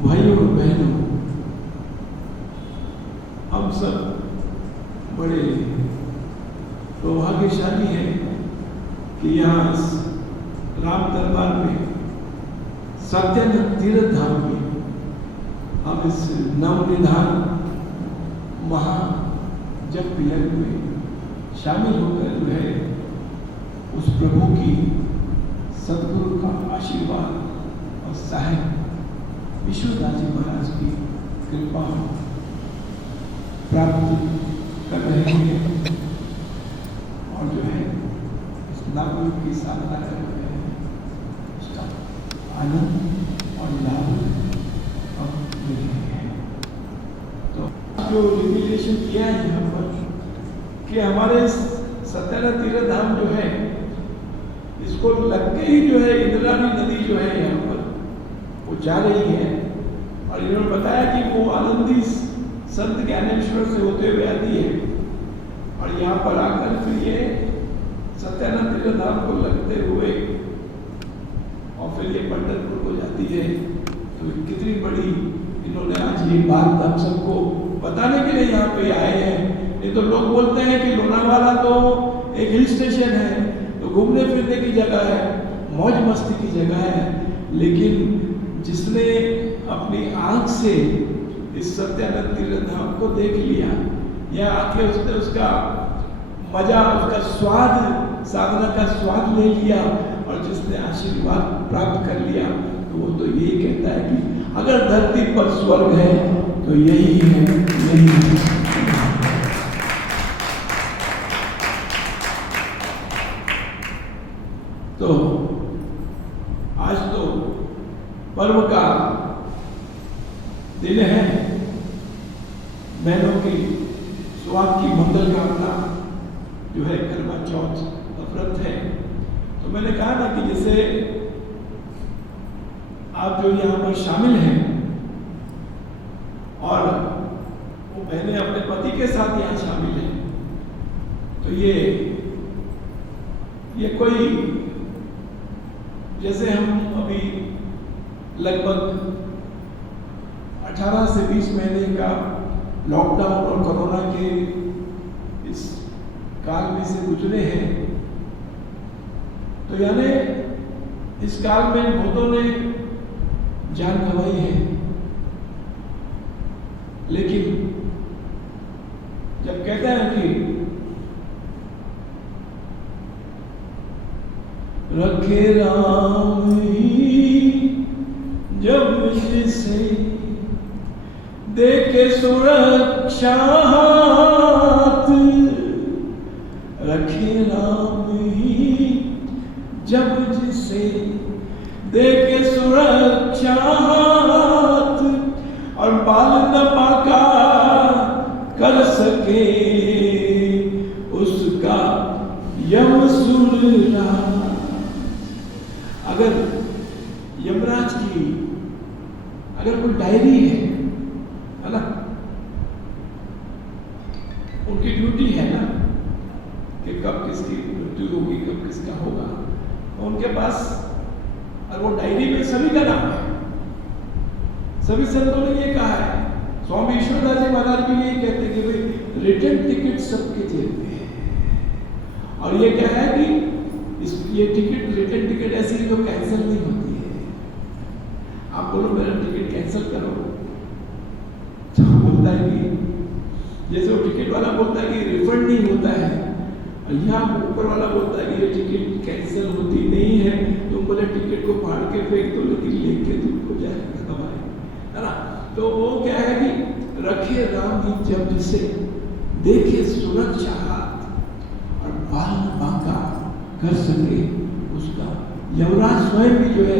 भाइयों और बहनों, हम सब बड़े सौभाग्यशाली हैं कि यहाँ राम दरबार में सत्यानंद तीर्थ धाम में हम इस नवनिधान महाजप यज्ञ में शामिल होकर जो है उस प्रभु की सद्गुरु का आशीर्वाद और सहायता विश्वदास जी महाराज की कृपा प्राप्त कर रहे हैं और जो है इस नाम की साधना कर रहे हैं, इसका आनंद और लाभ हम ले रहे हैं। तो जो रिविलेशन किया है यहाँ पर कि हमारे सत्यानंद तीर्थ धाम जो है इसको लग के ही जो है इंद्राणी नदी जो है यहाँ पर वो जा रही है और इन्होंने बताया कि वो आनंदी संत ज्ञानेश्वर से होते हुए आती है और यहाँ पर आकर फिर ये सत्यानंद तीर्थ धाम को लगते हुए और फिर ये पंढरपुर को जाती है। तो कितनी बड़ी इन्होंने आज ये बात हम सबको बताने के लिए यहाँ पे आए हैं। ये तो लोग बोलते हैं कि लोनावाला तो एक हिल स्टेशन है, तो घूमने फिरने की जगह है, मौज मस्ती की जगह है, लेकिन जिसने अपनी आंख से इस सत्यानंद तीर्थ धाम को देख लिया या आके उसने उसका मजा, उसका स्वाद, साधना का स्वाद ले लिया और जिसने आशीर्वाद प्राप्त कर लिया, तो वो तो यही कहता है कि अगर धरती पर स्वर्ग है तो यही है, यही है। तो आज तो पर्व का दिन है, बहनों की सुहाग की मंगल कामना जो है करवा चौथ का व्रत है। तो मैंने कहा ना कि जैसे आप जो यहाँ पर शामिल हैं और वो बहनें अपने पति के साथ यहाँ शामिल हैं, तो ये कोई जैसे हम अभी लगभग 18 से 20 महीने का लॉकडाउन और कोरोना के इस काल में से गुजरे हैं, तो यानी इस काल में भूतों ने जान गंवाई है, लेकिन जब कहते हैं कि रखे राम ही जब से देखे सुरक्षा हाथ, रखे राम ही जब जिसे देखे सुरक्षा हाथ, और बाल न पाका कर सके उसका यम सुनना। अगर यमराज की अगर कोई डायरी है ना, उनकी ड्यूटी है ना कि कब किसकी मृत्यु होगी, कब किसका होगा, तो उनके पास और वो डायरी में सभी का नाम है। सभी संतों ने ये कहा है, स्वामी ईश्वरदास जी महाराज भी ये कहते हैं कि भाई रिटर्न टिकट सबके जेब में है, और ये क्या है कि ये टिकट रिटर्न टिकट ऐसी तो कैंसिल नहीं होती है। आप बोलो मेरा टिकट कैंसिल करो, तो बोलता है कि जैसे वो टिकट वाला बोलता है कि रिफंड नहीं होता है, और यहाँ ऊपर वाला बोलता है कि ये टिकट कैंसिल होती नहीं है, तुम बोले टिकट को फाड़ के फेंक दो, लेकिन लेके तुमको जाएगा हमारे, है ना। तो वो क्या है कि रखे राम ही जब जिसे देखे सुरक्षा हाथ, और बाल न बांका कर सके उसका, यमराज स्वयं भी जो है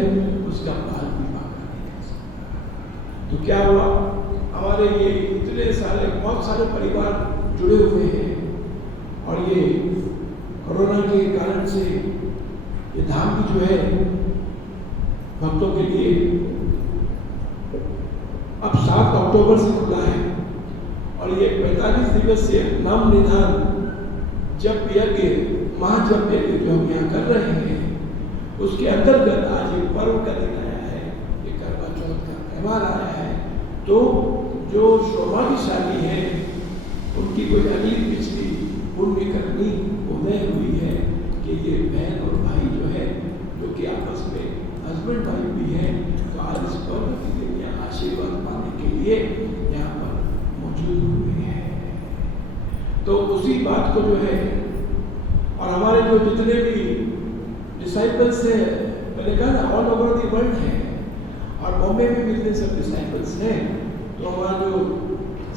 उसका बाल भी बांका नहीं कर सकता। तो क्या हुआ, हमारे ये इतने सारे बहुत सारे परिवार जुड़े हुए हैं, और ये कोरोना के कारण से ये धाम भी जो है भक्तों के लिए अब 7 अक्टूबर से खुला है, और ये 45 दिवसीय नाम निधान जप यज्ञ, महाजप यज्ञ जो हम यहाँ कर रहे हैं, उसके अंतर्गत आज एक पर्व का दिन आया है, ये करवा चौथ का त्यौहार आया है। तो जो सौभाग्यशाली है उनकी कोई अगली पिछली पुण्य करनी उदय हुई है कि ये बहन और भाई जो है, जो कि आपस में हस्बैंड वाइफ भी है, तो आज इस पर्व के दिन यहाँ आशीर्वाद पाने के लिए यहाँ पर मौजूद हुए हैं। तो उसी बात को जो है, और हमारे जो जितने भी डिसाइपल्स हैं, मैंने कहा ना ऑल ओवर द वर्ल्ड है, और बॉम्बे में भी इतने सब डिसाइपल्स हैं, तो हमारा जो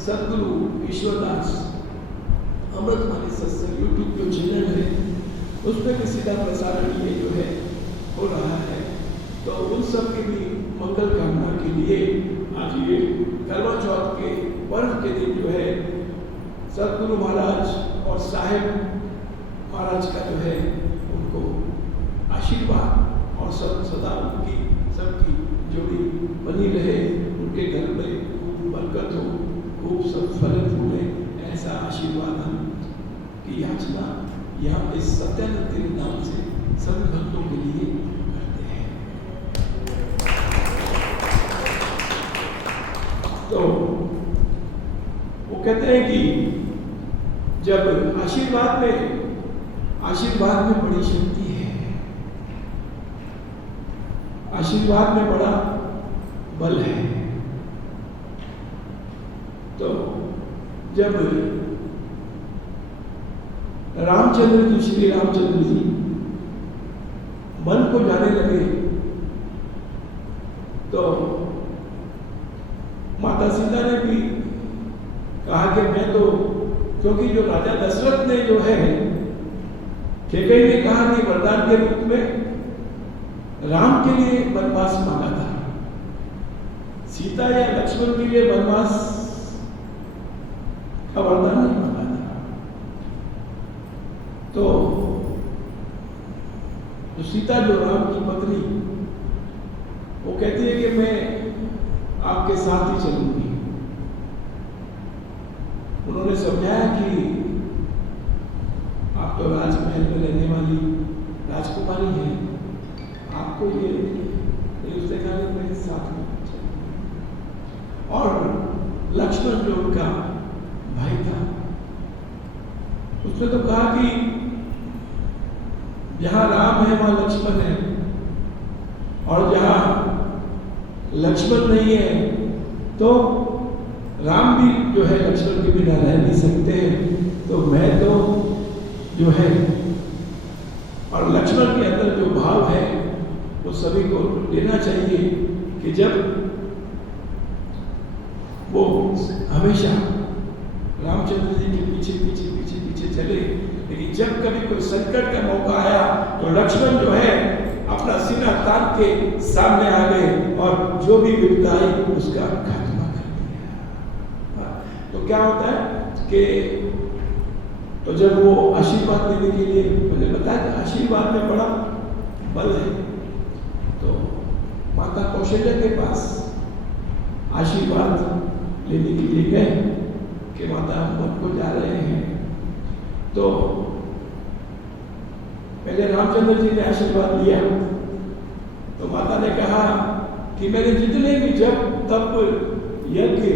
सदगुरु ईश्वरदास अमृतवाणी सत्संग यूट्यूब जो चैनल है, उसमें भी सीधा प्रसारण ये जो है हो रहा है। तो उन सब की भी मंगल कामना के लिए आज ये करवा चौथ के पर्व के दिन जो है सदगुरु महाराज और साहेब महाराज का जो है उनको आशीर्वाद और सब सदा उनकी सबकी जोड़ी बनी रहे, उनके घर में खूब बरकत हो, खूब सब फल फूले, ऐसा आशीर्वाद हम की याचना यहाँ इस सत्यानंद के नाम से सभी भक्तों के लिए करते हैं। तो वो कहते हैं कि जब आशीर्वाद में बड़ी शक्ति है, आशीर्वाद में बड़ा बल है। तो जब रामचंद्र जी, श्री रामचंद्र जी मन को जाने लगे, तो माता सीता ने भी कहा कि मैं तो, क्योंकि जो राजा दशरथ ने जो है, कैकेयी ने कहा कि वरदान के रूप में राम के लिए वनवास मांगा था, सीता या लक्ष्मण के लिए वनवास का वरदान नहीं मांगा था। तो सीता जो राम की पत्नी, वो कहती है कि मैं आपके साथ ही चलूंगी। उन्होंने समझाया कि आप तो राजमहल में रहने वाली राजकुमारी हैं, आपको ये उसने कहा कि मेरे साथ में चलूंगी। और लक्ष्मण जो उनका भाई था, उसने तो कहा कि जहां राम है वहां लक्ष्मण है, और जहां लक्ष्मण नहीं है तो राम भी जो है लक्ष्मण के बिना रह नहीं सकते। तो मैं तो जो है, और लक्ष्मण के अंदर जो भाव है वो सभी को लेना चाहिए कि जब वो हमेशा रामचंद्र जी के पीछे पीछे पीछे पीछे चले, लेकिन जब कभी कोई संकट का मौका आया तो लक्ष्मण जो है अपना सीना तान के सामने आ गए और जो भी विपदा आई उसका खात्मा कर दिया। तो क्या होता है कि तो जब वो आशीर्वाद देने के लिए, मुझे बताया कि आशीर्वाद में बड़ा बल है, तो माता कौशल्या के पास आशीर्वाद लेने के लिए गए कि माता हम वन को जा रहे हैं। तो पहले रामचंद्र जी ने आशीर्वाद लिया, तो माता ने कहा कि मैंने जितने भी जब तब यज्ञ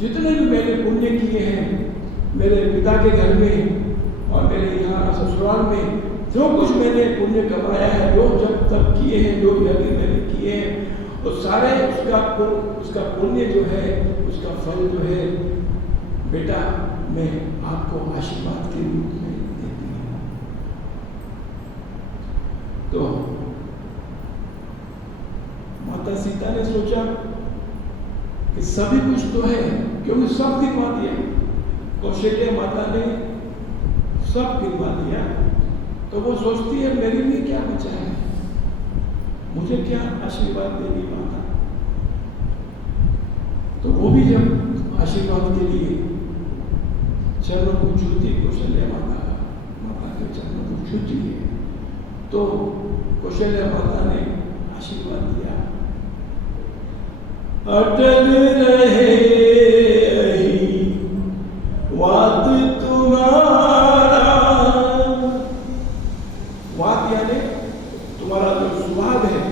जितने भी मैंने पुण्य किए हैं मेरे पिता के घर में और मेरे यहाँ ससुराल में, जो कुछ मैंने पुण्य कमाया है, जो जब तब किए हैं, जो यज्ञ मैंने किए हैं, तो सारे उसका पुण्य जो है, उसका फल जो है बेटा मैं आपको आशीर्वाद के रूप में देती हूँ। तो माता सीता ने सोचा कि सभी कुछ तो है, क्योंकि सब गिनवा दिया, कौशल्या माता ने सब गिनवा दिया, तो वो सोचती है मेरे लिए क्या बचा है, मुझे क्या आशीर्वाद देगी माता। तो वो भी जब आशीर्वाद के लिए चरणों को छूती, कौशल्या माता के चरणों को छूती है, तो कौशल्या माता ने आशीर्वाद दिया, अटल रहे वात तुम्हारा। वात यानी तुम्हारा जो सुहाग है,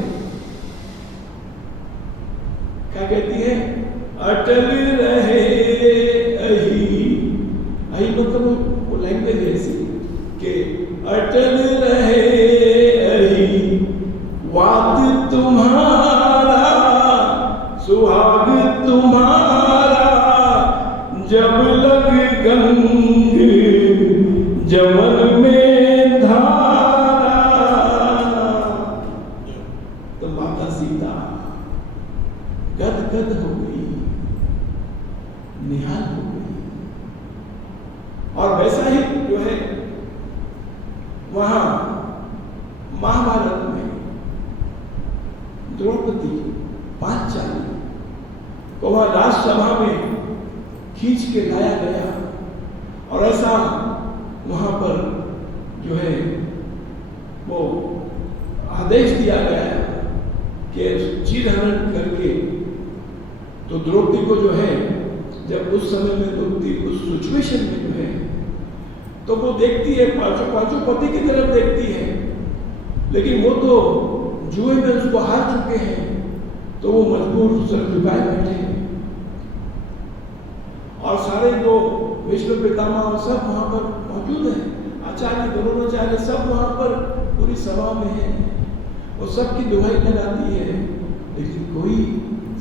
क्या कहती है, अटल रहे अही मतलब वो लैंग्वेज है ऐसी कि अटल रहे अही वात तुम्हारा, सुहाग तुम्हारा, जब लग गंग जमन में धारा। तो माता सीता गदगद हो गई, निहाल हो गई। और वैसा ही जो है वहां महाभारत में द्रौपदी पांचाली को वहां राजसभा में खींच के लाया गया, और ऐसा वहां पर जो है वो आदेश दिया गया कि चीरहरण करके, तो द्रौपदी को जो है जब उस समय में द्रौपदी उस सिचुएशन में जो है तो वो देखती है, पांचों पति की तरफ देखती है, लेकिन वो तो जुए में उसको हार चुके हैं, तो वो मजबूर सर झुकाए बैठे हैं। और सारे जो विष्णु पितामह सब वहां पर मौजूद हैं, आचार्य द्रोणाचार्य सब वहां पर पूरी सभा में है, वो सबकी दुहाई लगाती है, लेकिन कोई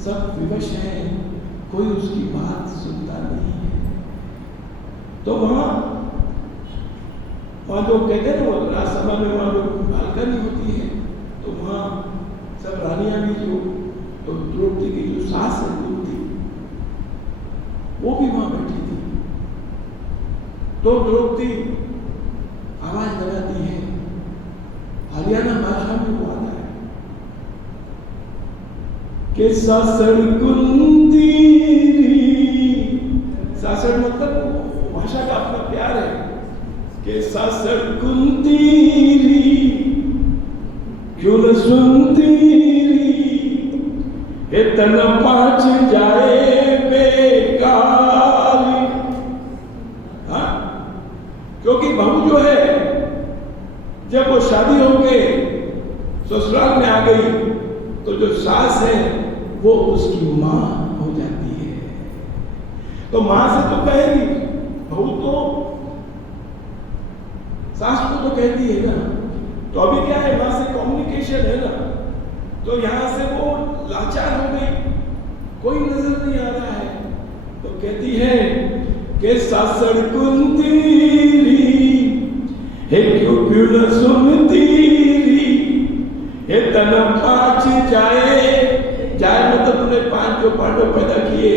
सब विवश है, कोई उसकी बात सुनता नहीं है। तो वहां जो कहते हैं वो राजसभा में वहां जो बालकनी होती है, तो वहां सब रानियां भी जो, तो द्रौपदी की जो सास है द्रौपदी, वो भी वहां बैठी थी। तो द्रौपदी आवाज लगाती है, हरियाणा भाषा में वो आता है कि सासड़ कुंती, सासड़ मतलब भाषा का अपना प्यार है, कि सासड़ कुंती क्यों न सुनती, इतना पाँच जाए बेकार। हाँ, क्योंकि बहू जो है जब वो शादी होके ससुराल में आ गई, तो जो सास है वो उसकी माँ हो जाती है। तो माँ से तो कहेगी, बहू तो सास को तो कहती है ना तो अभी क्या है, वहां से कम्युनिकेशन है ना, तो यहां से वो लाचार हो गई, कोई नजर नहीं आ रहा है। तो कहती है कि सासड़ कुंतीरी हे क्यों क्यों न सुनती हे तन पाँच जाए मतलब तूने 5 जो पांडव पैदा किए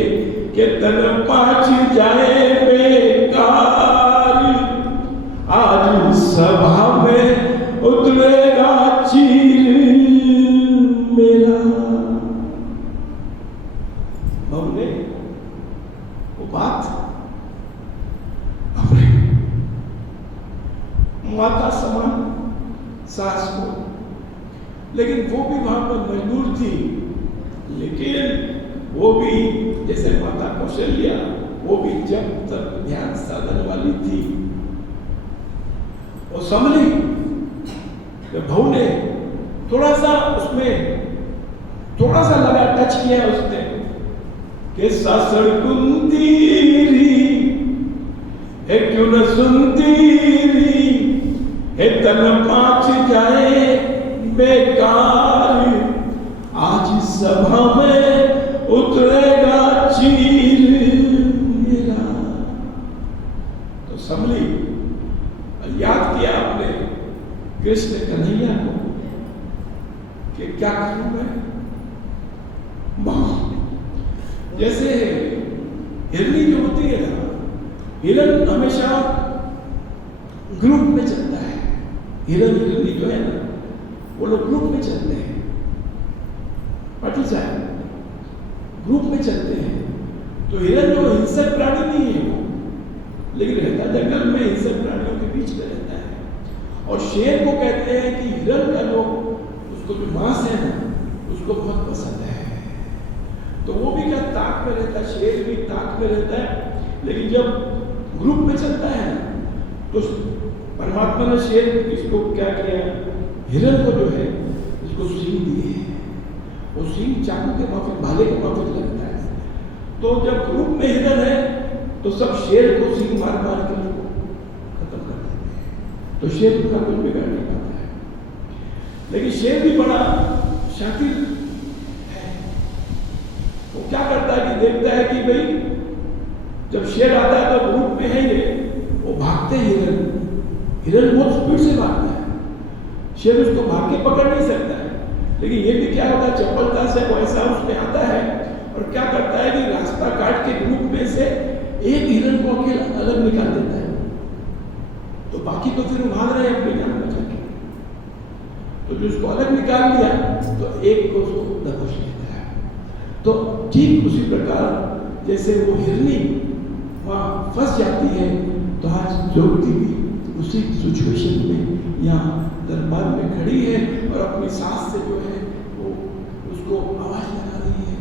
कि तन 5 जाए बेकार, आज सभा में उतरेगा चीर मेरा। हमने वो बात अपने माता समान सास को, लेकिन वो भी वहां पर मजबूर थी, लेकिन वो भी जैसे माता कौशल्या, वो भी जब तक ध्यान साधन वाली थी, वो संभली। बहू ने थोड़ा सा उसमें थोड़ा सा लगा, टच किया उसने कि सासड़ कुंतीरी है क्यों न सुनतीरी है तन 5 जाए बेकार, आज सभा में उतरेगा चीर मेरा। तो संभली, याद किया आपने कृष्ण कन्हैया को कि क्या करूं मैं। जैसे हिरनी जो होती है ना, हिरन हमेशा ग्रुप में चलता है। हिरन हिरनी जो है ना, वो लोग ग्रुप में चलते हैं, पाटिल साहब ग्रुप में चलते हैं। तो हिरन जो हिंसक प्राणी नहीं है वो, लेकिन रहता जंगल में हिंसक प्राणियों के बीच में रहता है। और शेर को कहते हैं कि हिरन का जो उसको जो मांस है ना, उसको बहुत पसंद है। तो वो भी क्या ताक में रहता है, शेर भी ताक में रहता है। लेकिन जब ग्रुप में चलता है ना, तो परमात्मा ने शेर इसको क्या किया, हिरन को जो है इसको सींग दिए। वो सींग चाकू के माफिक, भाले के माफिक लगता है। तो जब ग्रुप में हिरन है तो सब शेर को सींग मार मार के खत्म कर देते हैं। तो शेर का कुछ बिगाड़ नहीं पाता है। लेकिन शेर भी बड़ा शातिर है। वो क्या करता है कि देखता है कि भाई जब शेर आता है तो ग्रुप में है ये, वो भागते हिरन, हिरन बहुत स्पीड से भागता है, शेर उसको भाग के पकड़ नहीं सकता है। लेकिन ये भी क्या होता है, चपलता से वो ऐसा उसमें आता है और क्या करता है कि रास्ता काट के ग्रुप में से एक हिरन को अकेला अलग निकाल देता है। तो बाकी तो फिर भाग रहे हैं अपनी जान बचा के। तो जो उसको अलग निकाल लिया तो एक को उसको दबोच लेता है। तो ठीक उसी प्रकार जैसे वो हिरनी वहां फंस जाती है, तो आज द्रौपदी भी उसी सिचुएशन में यहाँ दरबार में खड़ी है और अपनी सास से जो है वो उसको आवाज लगा रही है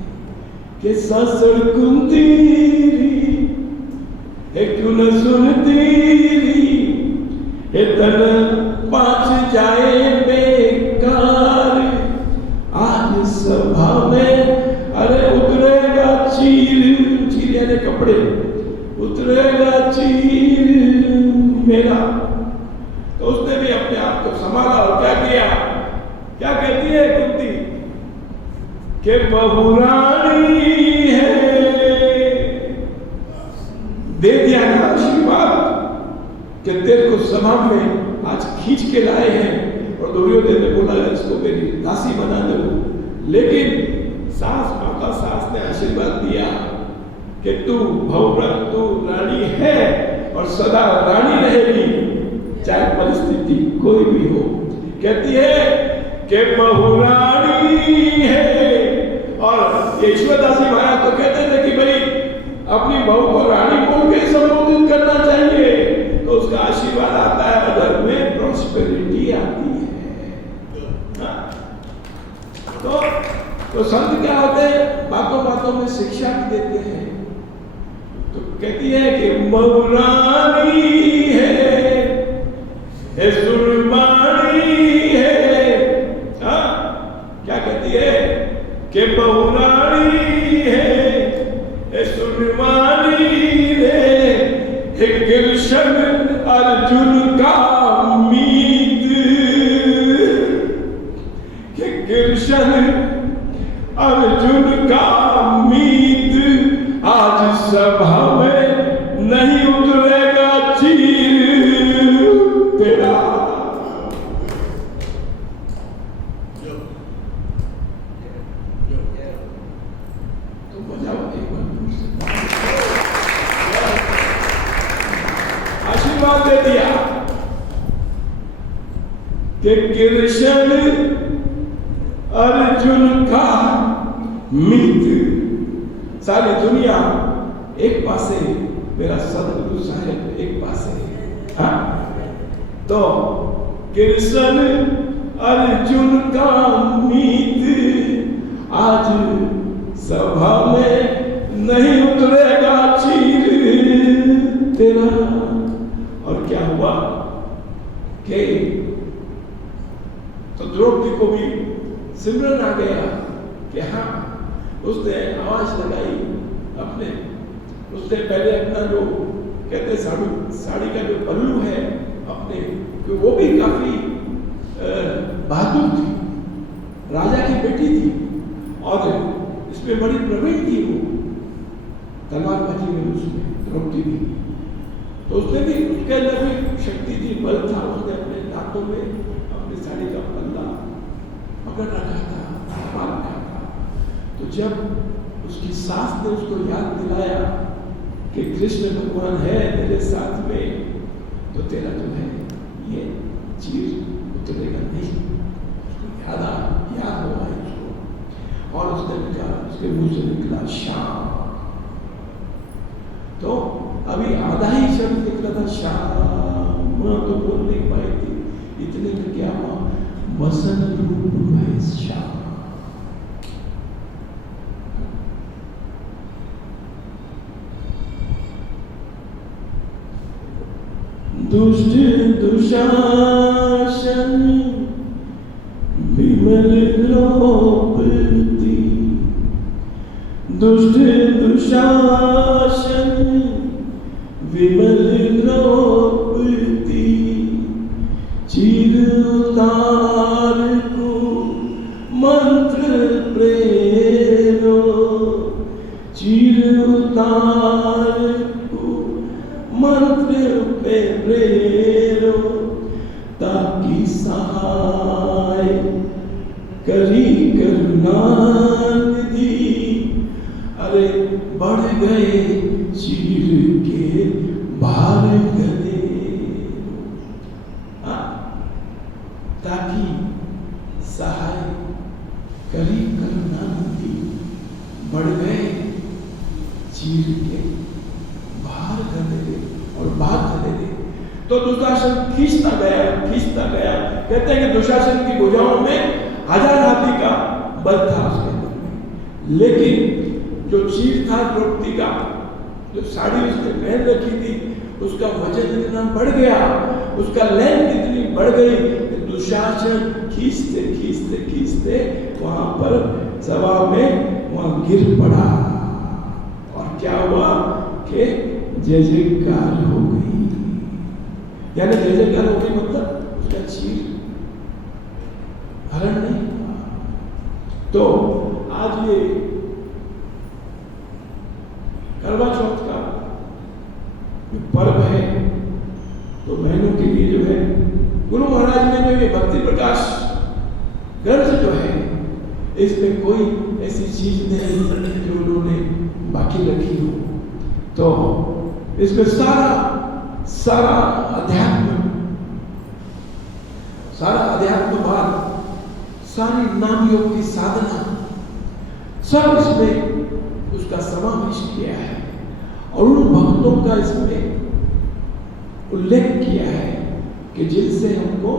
कि सासड़ कुंतीरी है क्यों न सुनतीरी है तन 5 जाए बेकार, आज सभा में अरे उतरेगा चीर, चीर यानी कपड़े, उतरेगा चीर मेरा। तो उसने भी अपने आप को संभाला और क्या किया, क्या कहती है कुंती कि बहुरानी है, दे दिया ना आशीर्वाद कि तेरे को सभा में आज खींच के लाए हैं। और दुर्योधन ने बोला इसको मेरी दासी बना दो। लेकिन सास, माता सास ने आशीर्वाद दिया कि तू बहुव्रत, तू रानी है और सदा रानी रहेगी, चाहे परिस्थिति कोई भी हो। कहती है कि बहुरानी है। और ईश्वरदासी महाराज तो कहते थे कि भाई अपनी बहू को रानी बोल के संबोधित करना चाहिए, तो उसका आशीर्वाद आता है, घर में प्रॉस्पेरिटी आती है। तो संत क्या होते हैं, बातों बातों में शिक्षा भी देते हैं। तो कहती है कि बहुरानी है, सुरमानी है। क्या कहती है कि बहुरानी है, सुरमानी है, कृष्ण अर्जुन का मीत कृष्ण अर्जुन का मीत आज सभा में नहीं उतरेगा चीर तेरा। तो बजाओ एक बार, आशीर्वाद दे दिया कि कृष्ण अर्जुन का मित्र। सारी दुनिया एक पासे, मेरा सदगुरु साहेब एक पासे, हाँ? तो कृष्ण अर्जुन का मित्र आज सभा में नहीं उतरेगा चीर तेरा। और क्या हुआ कि तो द्रौपदी को भी सिमरन आ गया कि हाँ, उसने आवाज लगाई अपने, उसने पहले अपना जो कहते साड़ी का जो पल्लू है अपने, कि वो भी काफी बहादुर थी, राजा की बेटी थी और इसमें बड़ी प्रवीण थी वो, तलवारबाजी में उसमें द्रौपदी भी। तो उसने भी, उसके अंदर भी शक्ति थी, बल था। उसने अपने दांतों में अपनी साड़ी का पल्ला पकड़ रखा था, बांध रखा था। तो जब उसकी सास ने उसको याद दिलाया कि कृष्ण भगवान है तेरे साथ में, तो तेरा जो है ये चीर उतरेगा नहीं। उसको याद हुआ है उसको, और उसने कहा, उसके मुंह से निकला श्याम। तो अभी आधा ही शब्द निकला था श्याम, तो बोल नहीं पाई थी, इतने में क्या हुआ, वसन रूप है श्याम। दुष्ट दुशासन विमल द्रौपदी, दुष्ट दुशासन विमल द्रौपदी, चीर उतार को मंत्र प्रेरो, चीर उतार को मंत्र प्रेरो, ताकि सहाय करी करुणानिधि। अरे बढ़ गए चीर के भार गले, ताकि सहाय करी करुणानिधि, बढ़ गए चीर के भार गले और भाग गले। तो दुशासन खींचता गया। कहते हैं कि दुशासन की भुजाओं में 1000 हाथी का बल था उसके अंदर में, लेकिन जो चीर था द्रौपदी का, जो साड़ी उसने पहन रखी थी, उसका वजन इतना बढ़ गया, उसका लेंथ इतनी बढ़ गई कि दुशासन खींचते वहां पर सभा में वहां गिर पड़ा। और क्या हुआ कि जय जयकार हो गई, यानी जय जयकार हो गई मतलब उसका चीर हरण नहीं हुआ। तो आज ये करवा चौथ का जो पर्व है, तो बहनों के लिए जो है गुरु महाराज ने जो ये भक्ति प्रकाश ग्रंथ जो है, इसमें कोई ऐसी चीज नहीं जो उन्होंने बाकी रखी हो। तो इसमें सारा अध्यात्मवाद, सारी नाम योग की साधना, सब इसमें उसका समावेश किया है और उन भक्तों का इसमें उल्लेख किया है कि जिनसे हमको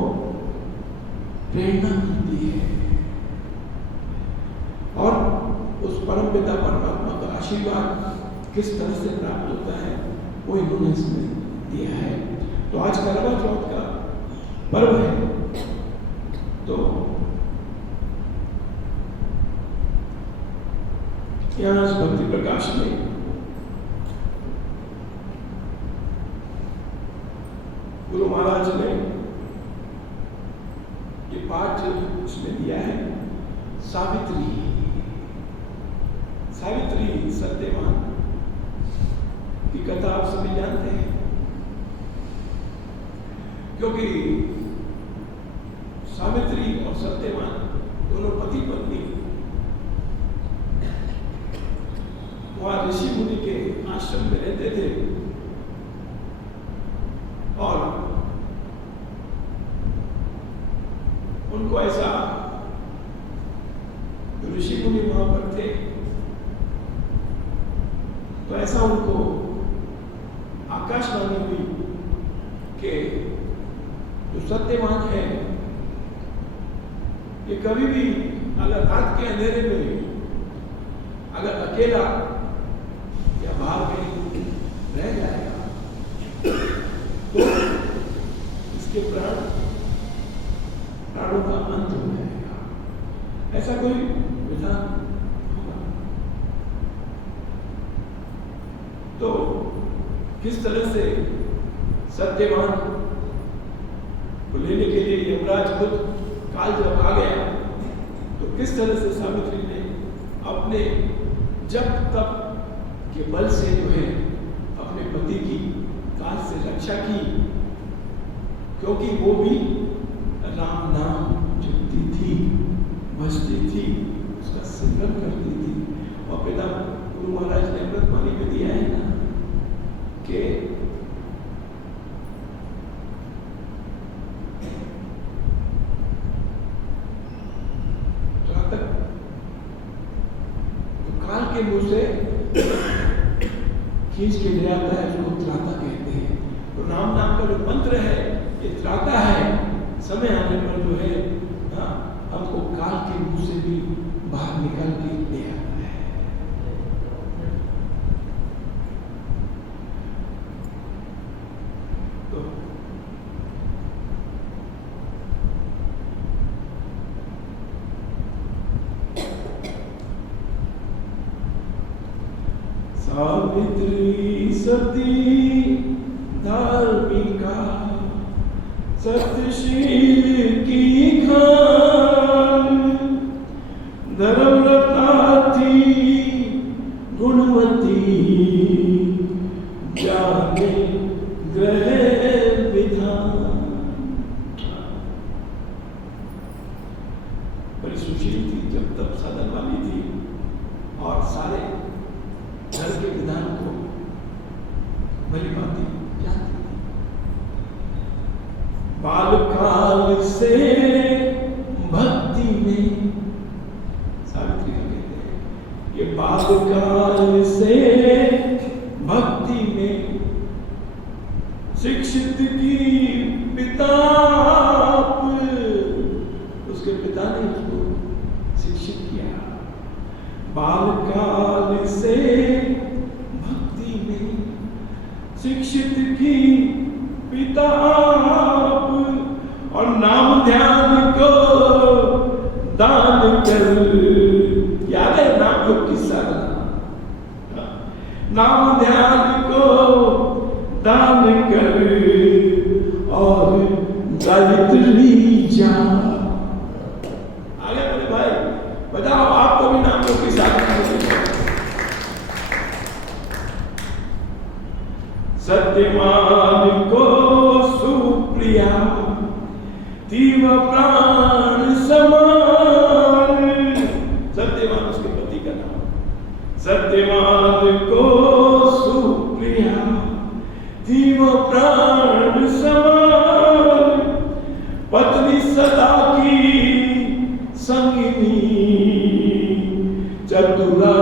प्रेरणा मिलती है और उस परम पिता परमात्मा का आशीर्वाद किस तरह से प्राप्त होता है वो इन्होंने इसमें दिया है। तो आज करवा चौथ का पर्व है, तो यहाँ इस भक्ति प्रकाश में गुरु महाराज ने ये पाठ इसमें दिया है सावित्री सत्यवान की कथा आप सभी जानते हैं, क्योंकि सावित्री और सत्यवान दोनों पति पत्नी वहां ऋषि मुनि के आश्रम में रहते थे और उनको ऐसा ऋषि मुनि वहां पर थे तो ऐसा उनको आकाशवाणी हुई कि जो सत्यवान है ये कभी भी अगर रात के अंधेरे में अगर अकेला या बाहर कहीं रह जाएगा तो इसके प्राणों का अंत हो जाएगा। ऐसा कोई विधान होगा तो किस तरह से सत्यवान को लेने के लिए यमराज खुद काल जब आ गया तो किस तरह से सावित्री ने अपने जब तब के बल से जो है अपने पति की काल से रक्षा की, क्योंकि वो भी राम नाम जपती थी, भजती थी, उसका सिमरन करती थी। और पिता गुरु महाराज ने अमृतवाणी में दिया है ना कि काल के मुंह से खींच के ले आता है उसको त्राता कहते हैं। तो राम नाम का जो मंत्र है ये त्राता है, समय आने पर जो है हमको काल के मुंह से भी बाहर निकल के ले आता है। तो सावित्री सती धार्मिका सत्यशील की खान, धर्मव्रता थी गुणवती जाने ग्रह विधान। बड़ी सुशील थी, जब तब सदन वाली थी और सारे घर के विधान को भली भांति जानती थी। बालकाल से भक्ति में, सावित्री का कहते हैं ये बालकाल से भक्ति में शिक्षित की पिता, उसके पिता ने उसको शिक्षित किया। बालकाल से भक्ति में शिक्षित की पिता और नाम ध्यान को दान कर, याद है नाम को किस्सा, नाम ध्यान को दान कर और गायत्री जा। आगे बोले भाई बताओ आपको भी नाम को किस्सा सत्यवान को सुप्रिया तीव प्राण समान, सत्यवान उसके पति का नाम। सत्यवान को सुप्रिया तीव प्राण समान, पत्नी सदा की संगिनी चतुरा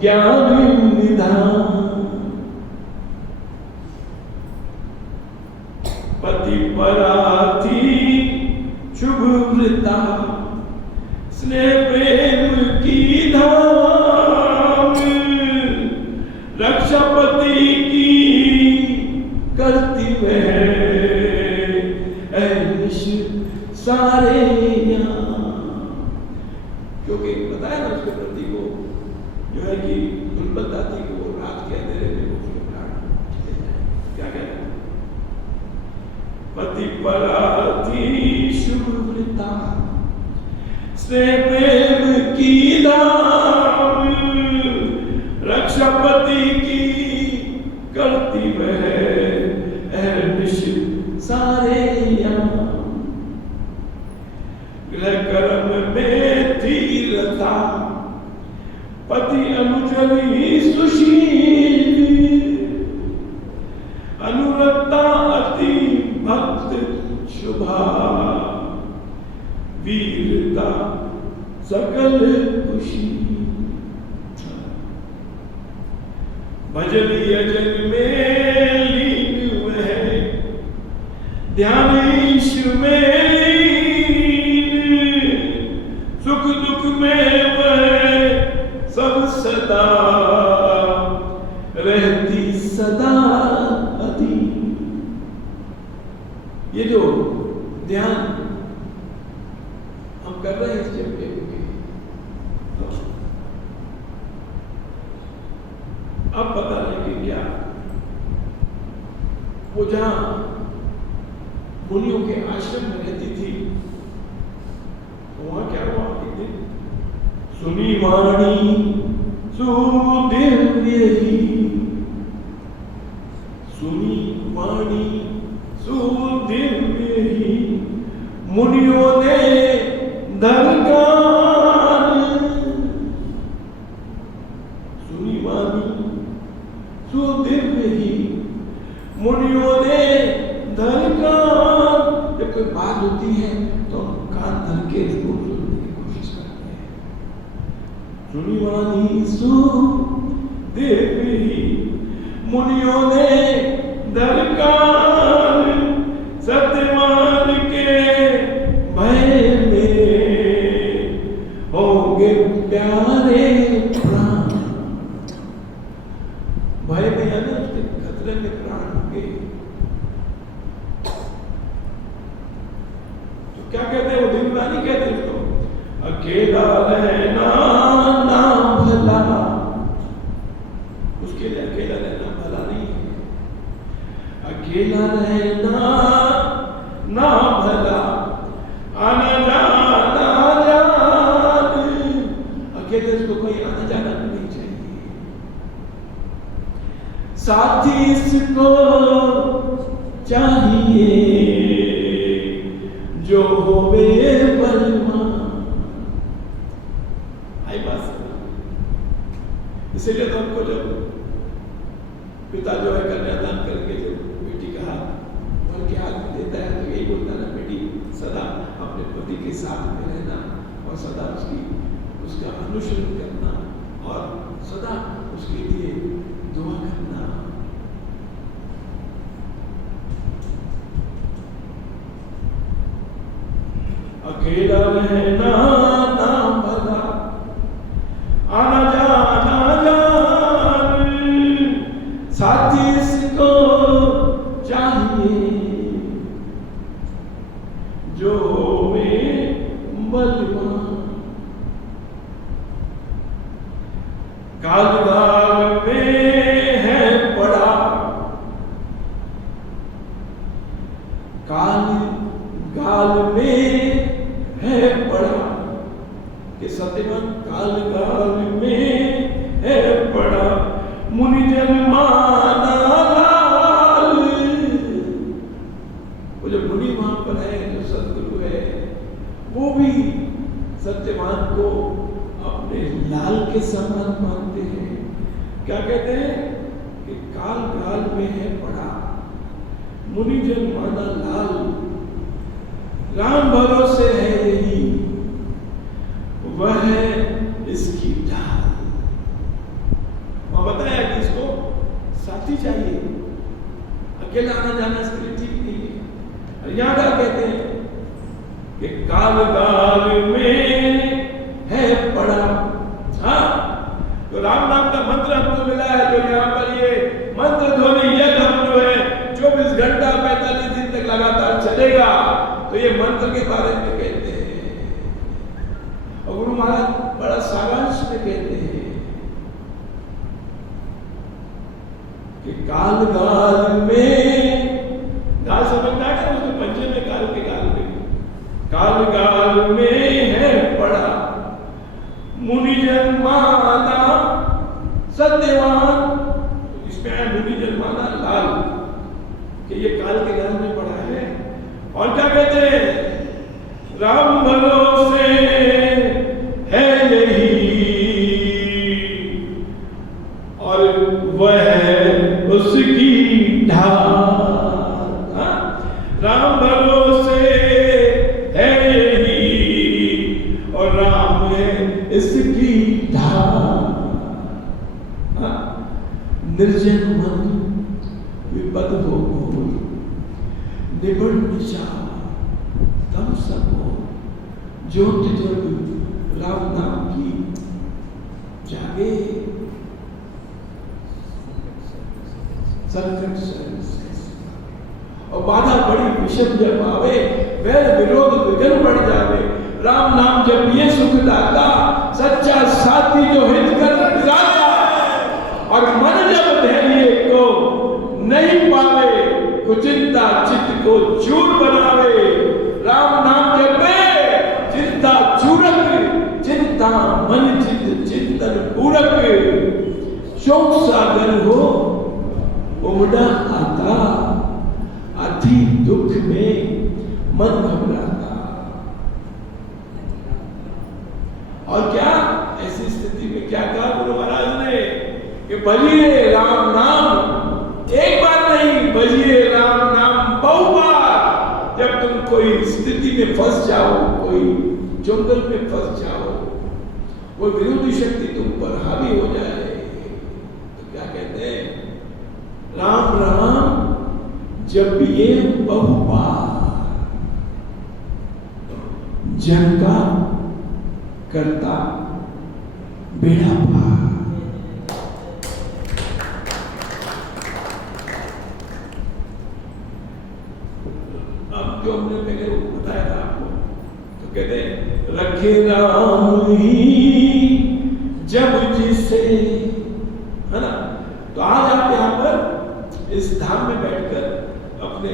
ज्ञान निधान। पति पराथी शुभ वृता स्नेह प्रेम की धाम, रक्षा पति की करती वह ऐश सारे यहाँ। क्योंकि बताया ना उसके प्रति को जो है कि दुर्बलता थी कि वो रात के अंधेरे में वो क्या कहते हैं पति पराथी शुभ वृता स्नेह प्रेम की धाम, रक्षापति की करती वह अहर्निश सारे याम। गृह कर्म में धीरता, पति अनुचरी सुशील, अनुरक्ता अति भक्त शुभा, वीरता सकल खुशी। भजन यजन में लीन वह, ध्यान ईश में लीन, सुख दुख में वह सब सदा रहती सदा अधीन। ये जो ध्यान हम कर रहे हैं इस जगह के, अब पता नहीं कि क्या वो जहां मुनियों के आश्रम में रहती थी, तो वहां क्या हुआ एक दिन, सुनी वाणी सुदिव्य ही, सुनी वाणी सुदिव्य ही, मुनियों ने धरकार, सुनी वाणी सुदिव्य ही, मुनियों ने धरकार। जब कोई बात होती है तो हम कान धर के उसको सुनने की कोशिश करते हैं। सुनी वाणी सुदिव्य ही, मुनियों ने धरकार, सत्यवान के भय में होंगे प्यारे प्राण। भय में है ना, उसके खतरे में प्राण होंगे। तो क्या कहते हैं वो दिलवानी कहते हैं उसको, अकेला रहना ना भला, उसके लिए अकेला रहना भला नहीं है। अकेला रहना ना भला, आना जाना जान, अकेले उसको कोई आना जाना नहीं चाहिए। साथी इसको चाहिए जो होवे बलवान। आई बात, इसीलिए तो हमको जब पिता जो है कन्यादान करके जो बेटी का मन के हाथ में देता है तो यही बोलता है ना, बेटी सदा अपने पति के साथ में रहना और सदा उसका अनुसरण करना और सदा उसके लिए दुआ करना। अकेला रहना ना भला, आना जाना जान, साथी इसको चाहिए जो में बलवान। कालगाल में है पड़ा, काल में है पड़ा, कि सत्यवान काल में है पड़ा, मुनिजन माना लाल। वो जो मुनि वहां पर है, जो सदगुरु है, वो भी सत्यवान को अपने लाल के समान मानते हैं। क्या कहते हैं कि काल में है पड़ा, मुनिजन माना लाल, राम भरोसे है यही, वह है इसकी ढाल। और बताया कि इसको साथी चाहिए, अकेला आना जाना इसके लिए ठीक नहीं है। और यहां क्या कहते हैं कि काल में है पड़ा। हाँ, तो राम नाम का मंत्र हमको मिला है, जो यहाँ पर ये मंत्र ध्वनि यज्ञ हम जो है 24 घंटा 45 दिन तक लगातार चलेगा, तो ये मंत्र के बारे में कहते हैं। और गुरु महाराज बड़ा सारांश में कहते हैं कि काल में, गाल समझना है उसके पंजे में, काल के गाल में, काल में है पड़ा, सत्यवान, इसमें आया मुनि जन्माना लाल, कि ये काल के ज्ञान में पढ़ा है। और क्या कहते हैं, राम भरोसे है यही और वह उसकी ढाल। राम भरोसे है यही और राम है इसकी ढाल। निर्जन मन विपद हो निबड़ निशा तम सब हो, ज्योति जग राम नाम की जागे, संकट और बाधा बड़ी विषम जब आवे, वैर विरोध विघ्न बढ़ जावे। राम नाम जब ये सुखदाता, सच्चा साथी जो हित कर जाता, और मन जब धैर्य को नहीं पावे, कुचिंता चित्त को चूर बनावे। राम नाम जपे चिंता चूरक, चिंता मन चित्त चिंतन पूरक। शोक सागर हो उमड़ा आता, अति दुख में मन घबराता। और क्या ऐसी स्थिति में क्या कहा गुरु महाराज ने, कि भजिए राम नाम, एक बार नहीं, भजिए राम नाम बहु बार। जब तुम कोई स्थिति में फंस जाओ, कोई जंगल में फंस जाओ, कोई विरोधी शक्ति तुम पर हावी हो जाए, तो क्या कहते हैं, राम राम जब ये बहु बार, जन का करता बेड़ा पार। अब जो हमने पहले बताया था आपको, तो कहते हैं रखे राम ही जब जिसे, है ना। तो आज आप यहाँ पर इस धाम में बैठकर अपने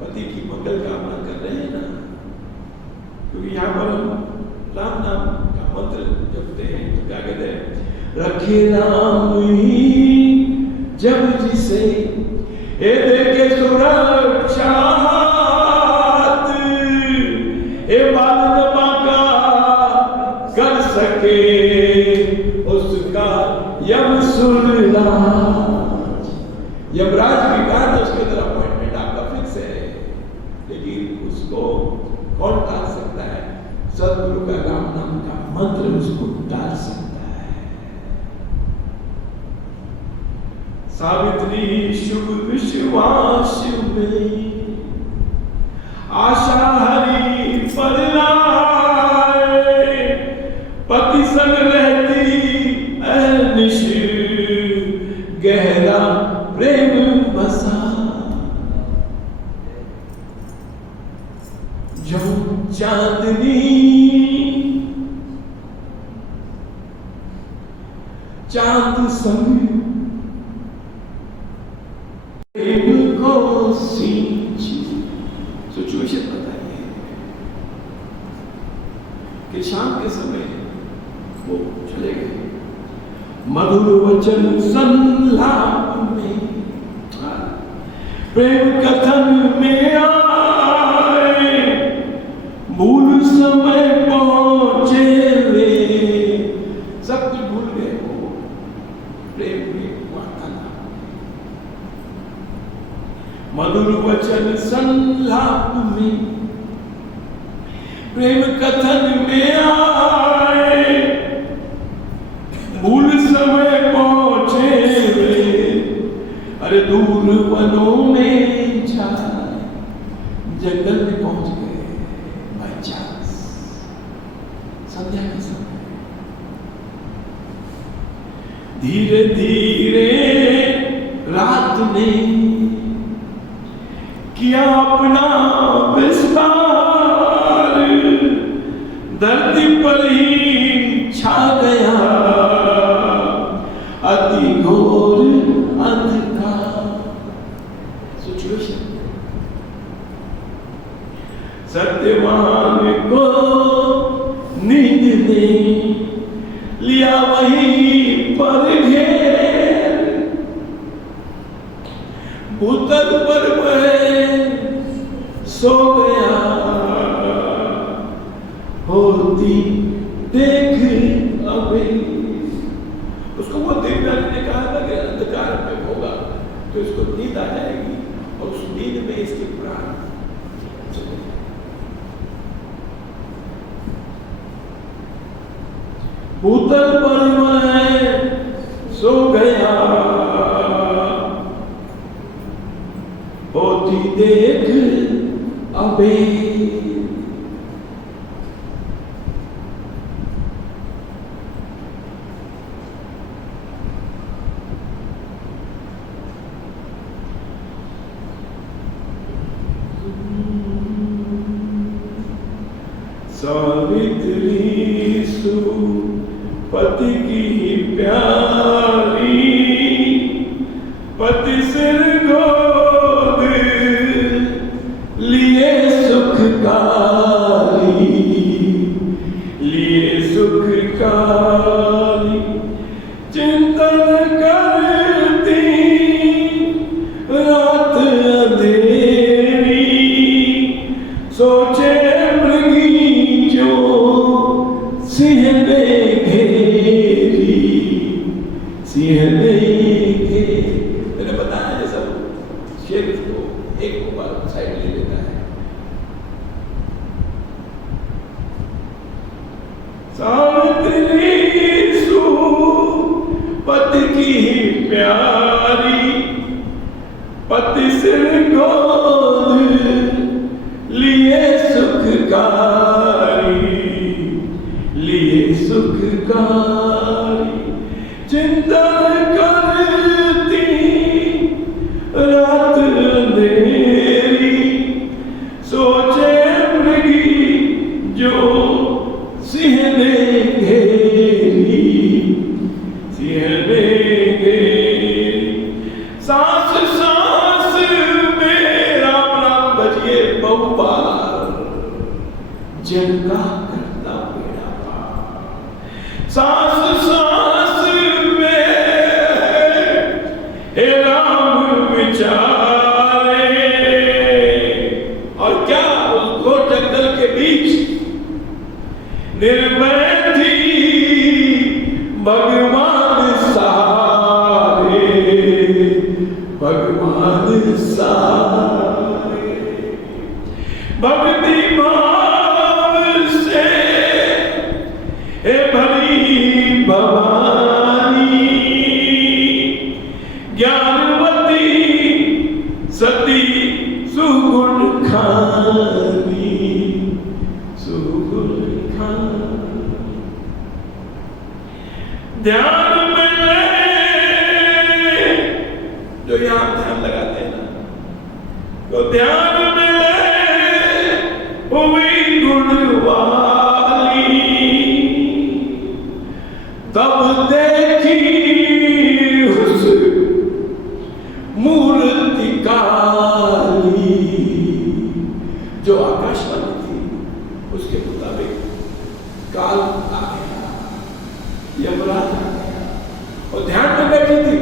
पति की मंगल कामना कर रहे हैं ना, क्योंकि यहाँ पर हम राम नाम का मंत्र जपते हैं। तो क्या कहते हैं, रखे राम ही जब जिसे, ए देखे सुरक्षा हाथ, ए बाल बाका कर सके उसका यम सुरराज। यमराज की बात है, उसके तरफ अपॉइंटमेंट आपका फिक्स है, लेकिन उसको कौन टाल सकता है? सदगुरु का राम नाम का मंत्र उसको टाल सकता है। सावित्री शुभ विश्वास में आशा हरि पर लाए, पति संग रहती अनिश गहरा प्रेम बसा। जो चांदनी चांद संग प्रेम को सींच। सिचुएशन बताइए कि शाम के समय वो चले गए, मधुर वचन संलाप में, प्रेम कथन में आए, भूल समय पहुंचे वे, सब कुछ भूल गए वो प्रेम में वार्तालाप। मधुर वचन संलाप में, प्रेम कथन में आए, भूल समय पहुंचे वे, अरे दूर वनों में जाए, जंगल में पहुंच गए बाई चांस, संध्या के समय। धीरे धीरे रात ने किया अपना विस्तार, धरती पर ही छा गया अति घोर अंधकार। सिचुएशन, सत्यवान को नींद ने लिया वहीं पर घेर, भूतल पर मैं सो गया, होती देख अभी। उसको वो देवरानी ने कहा था कि अंधकार में होगा तो इसको नींद आ जाएगी और उस नींद में इसके प्राण चले जाएंगे। भूतल पर मैं सो गया, होती देख अबे। सावित्री सु पति की प्यारी, पति सिर गोद लिए सुखकारी, लिए सुखकारी। चिंतन करती रात अंधेरी, सोचे मृगी जो सिंह ने घेरी, सिंह ने घेरी। मैंने बताया जैसा शेर को एक बार साइड ले लेता है। सावित्री सु पति की प्यारी, पति सिर गोद लिए सुखकारी, लिए सुखकारी। चिंतन करती रात अंधेरी, सोचे मृगी जो सिंह ने घेरी, सिंह ने घेरी। सांस सांस में राम राम बजिए बहुबार, जन का करता बेड़ा पार। सांस सांस में हे राम विचारे, और क्या उस घोर जंगल के बीच निर्भय थी भगवान सारे, भगवान सारे। भक्ति भाव से हे भरी भवानी, ज्ञानवती सती सुगुण खानी, सुगुण खानी। ध्यान में ले, जो यहां ध्यान लगाते हैं ना, तो ध्यान में ले हुई गुण वाली, तब देखी उस मूर्ति काली। जो आकाशवाणी थी उसके मुताबिक काल आ गया, यमराज आ गया और ध्यान में बैठी थी।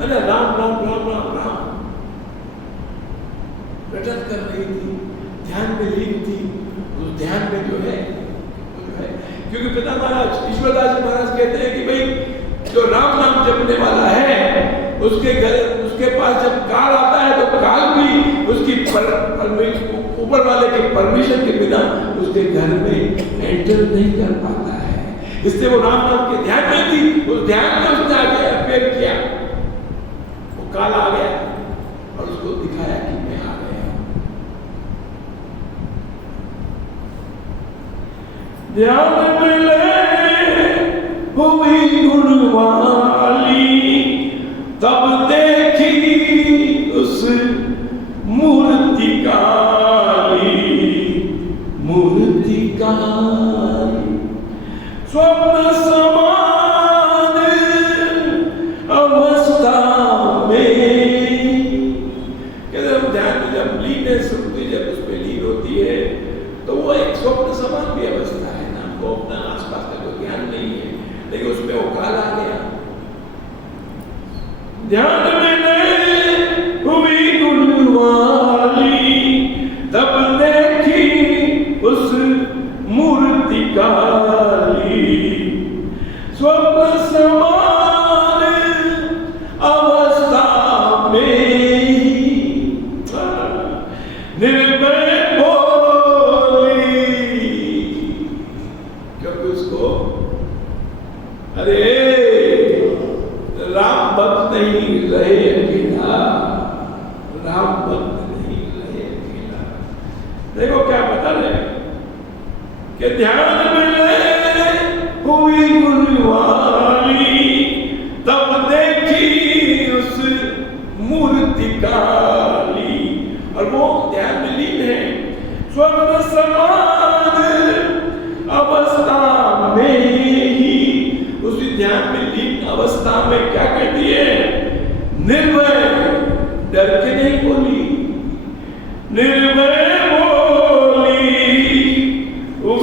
अरे राम राम राम राम राम रटन कर रही थी, ध्यान में लीन थी। उस ध्यान में जो है क्योंकि पिता महाराज ईश्वरदास जी महाराज कहते हैं कि भाई जो राम नाम जपने वाला है उसके घर, उसके पास जब काल आता है तो काल भी उसकी ऊपर वाले के परमिशन के बिना उसके घर में एंटर नहीं कर पाता है। इसलिए वो राम नाम के ध्यान में थी, उस ध्यान में उसने आगे अपेयर किया, वो काल आ गया और उसको दिखाया कि मैं आ गया। ध्यान में ले हुई गुणवाली, तब देखी उस मूर्ति काली, मूर्ति काली। स्वप्न समान अवस्था में, कहते हम ध्यान में जब लीननेस होती है, जब उसमें लीन होती है तो वो एक स्वप्न समान भी अवस्था है ना, वो अपना आसपास का कोई ज्ञान नहीं है, लेकिन उसमें वो काल आ गया। ध्यान में ले हुई स्वप्न समान अवस्था में निर्भय बोली, क्योंकि उसको अरे राम भक्त नहीं रहे अकेला, राम भक्त नहीं रहे अकेला। देखो क्या बता रहे कि ध्यान में हुई गुणवाली, तब देखी उस मूर्ति काली, और वो ध्यान में लीन है। स्वप्न समान अवस्था में ही उसी ध्यान में लीन अवस्था में क्या कहती है? निर्भय, डर के नहीं बोली, निर्भय बोली, वह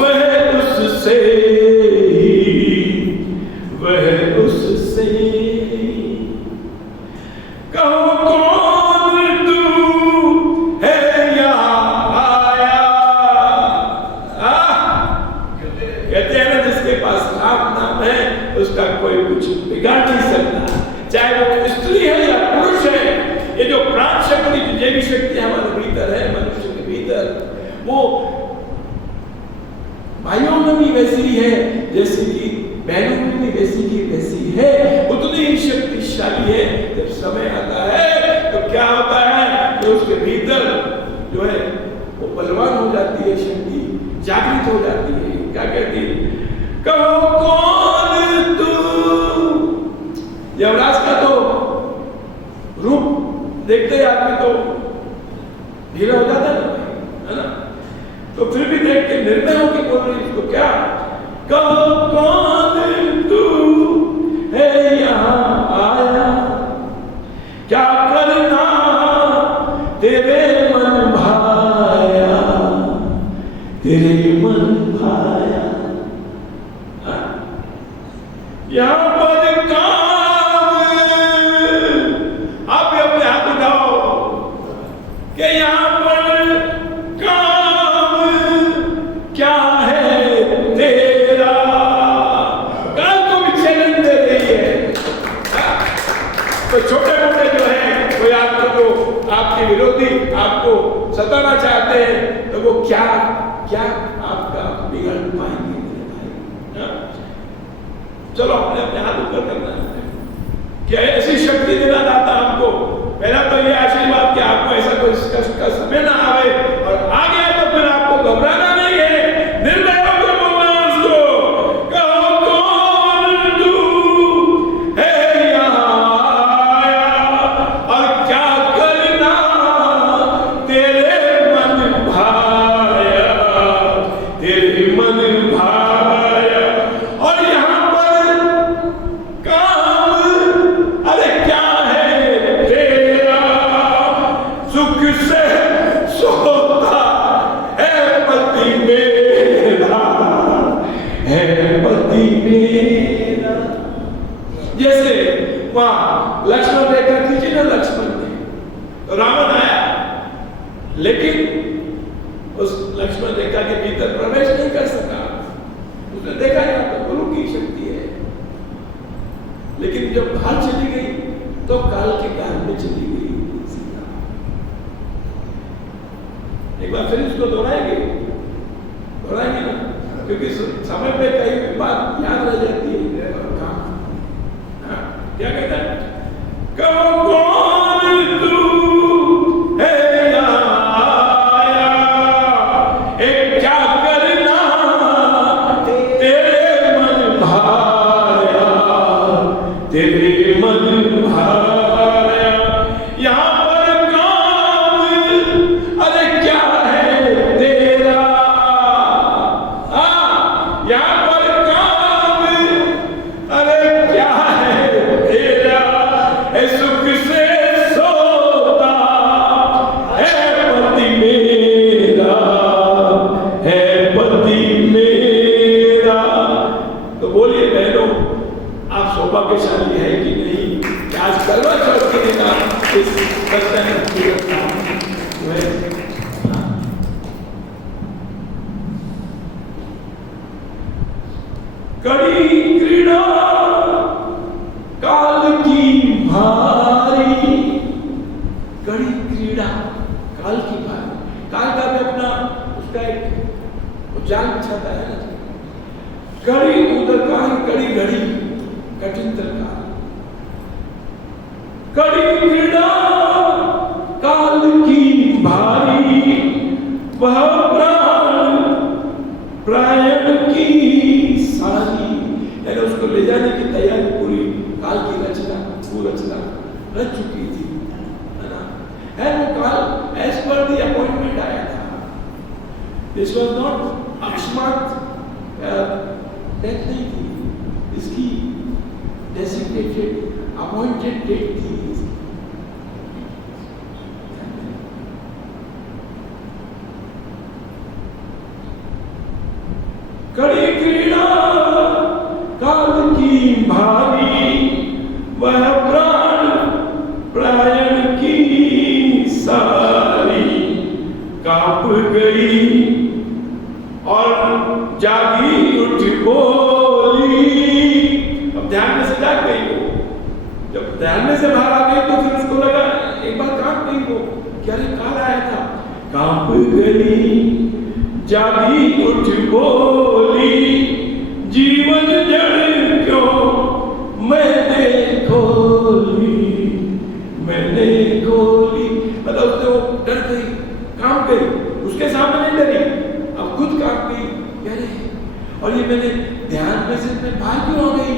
उससे, वह उससे कहो कौन तू है यहाँ आया। कहते हैं ना, जिसके पास राम नाम है उसका कोई कुछ बिगाड़ नहीं सकता, चाहे वो स्त्री है या पुरुष है। ये जो प्राण शक्ति, जो भी शक्ति हमारे भीतर है, मनुष्य के भीतर, वो भाइयों में भी वैसी है जैसी कि बहनों में भी वैसी की वैसी है, उतनी ही शक्तिशाली है। जब समय आता है तो क्या होता है कि उसके भीतर जो है वो बलवान हो जाती है, शक्ति जागृत हो जाती है। क्या कहती है? कहो कौन तू। यमराज का तो रूप देखते ही आदमी तो ढीला हो जाता है ना, तो फिर भी देख के निर्णय हो कि बोल रही इसको क्या? कहो कौन तू है यहाँ आया, क्या करना तेरे मन भाया, तेरे मन भाया। यहाँ पर काम, आप अपने हाथ उठाओ कि यहाँ पर काम क्या है तेरा। काल को भी चैलेंज दे रही है। तो छोटे मोटे जो है कोई आपको जो आपके विरोधी आपको सताना चाहते हैं, तो वो क्या क्या आपका बिगाड़ पाएंगे मेरे भाई। चलो अपने अपने हाथ ऊपर करना है, क्या ऐसी शक्ति देना दाता आपको। पहला तो ये आशीर्वाद कि आपको ऐसा कोई कष्ट का समय ना आवे, और आ गया तो फिर आपको घबराना नहीं है, निर्भय होकर बोलना उसको। कहो कौन तू है यहाँ आया, और क्या करना तेरे मन भाया, तेरे मन भाया। और यहाँ पर काम, अरे क्या है तेरा, सुख से सोता है पति मेरा, है पति मेरा। जैसे वहां लक्ष्मण रेखा खींची ना लक्ष्मण ने, तो रावण आया, लेकिन उस लक्ष्मण रेखा के भीतर प्रवेश नहीं कर सका। उसने देखा यहाँ तो गुरु की शक्ति है, लेकिन जब बाहर चली गई तो काल के काल में चली गई सीता। एक बार फिर इसको दोहराएंगे ना, क्योंकि समय पे कई बात याद रह जाती है। क्या कहता है? कहो कौन तू है यहाँ आया, एक क्या करना तेरे मन भाया, तेरे मन भाया। यहाँ पर काम, अरे क्या है तेरा, यहाँ पर काम, अरे क्या है तेरा, सुख से सोता है पति मेरा, है पति मेरा। तो बोलिए बहनों, आप सौभाग्यशाली है कि नहीं? आज करवा चौथ के दिन आप इस कड़ी क्रीड़ा काल की भारी, कड़ी क्रीड़ा काल की भारी। काल का भी अपना उसका एक जाल बिछाता है ना। कड़ी उधर का कड़ी घड़ी कठिन काल, कड़ी क्रीड़ा काल की भारी, वह प्राण की सारी, यानी उसको ले जाने की तैयारी पूरी काल की रचना रच चुकी थी, है ना। एंड वो काल एज पर द अपॉइंटमेंट आया था। दिस वाज नॉट अकस्मात डेथ नहीं थी, इसकी डेसिग्नेटेड अपॉइंटेड डेट थी। कड़ी क्रीड़ा काल की भारी, वह प्राण की सारी, कांप गई और जागी उठ बोली। अब ध्यान में से जाग गई वो, जब ध्यान में से बाहर आ गई तो फिर उसको लगा, एक बार कांप गई वो, क्या रे काल आया था। कांप गई जागी उठ बोली, जीवन जड़ क्यों मैंने खोली, मतलब उसने वो डर गई, कांप गई, उसके सामने नहीं डरी, अब खुद कांप गई, कह रहे और ये मैंने ध्यान में से मैं बाहर क्यों आ गई।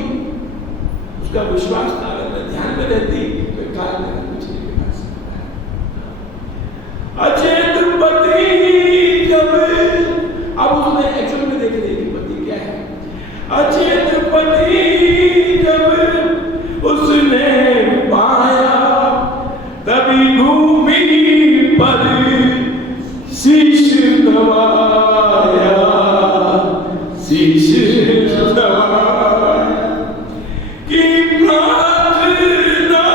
उसका विश्वास था, अगर मैं ध्यान में रहती तो काल मेरा कुछ नहीं बिगाड़ सकता। अचेत पति जब, अब उसने एक्चुअल में देख लिया कि पति क्या है। अचेत पति जब उसने पाया, तभी भूमि पर शीश नवाया, शीश नवाया कि प्रार्थना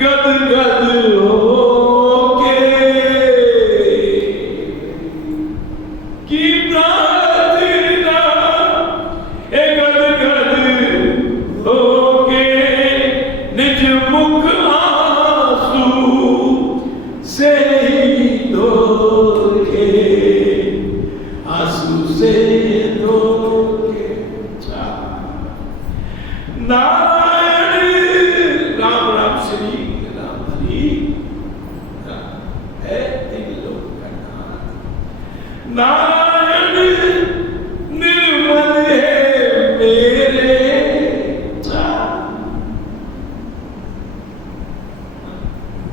गद गद होके, कि प्रार्थना गद गद होके, निज मुख आंसू से धोके, आंसू से धोके। नारायण राम राम श्री राम हरि है लोक का नाथ। नारायण निर्मल है मेरे,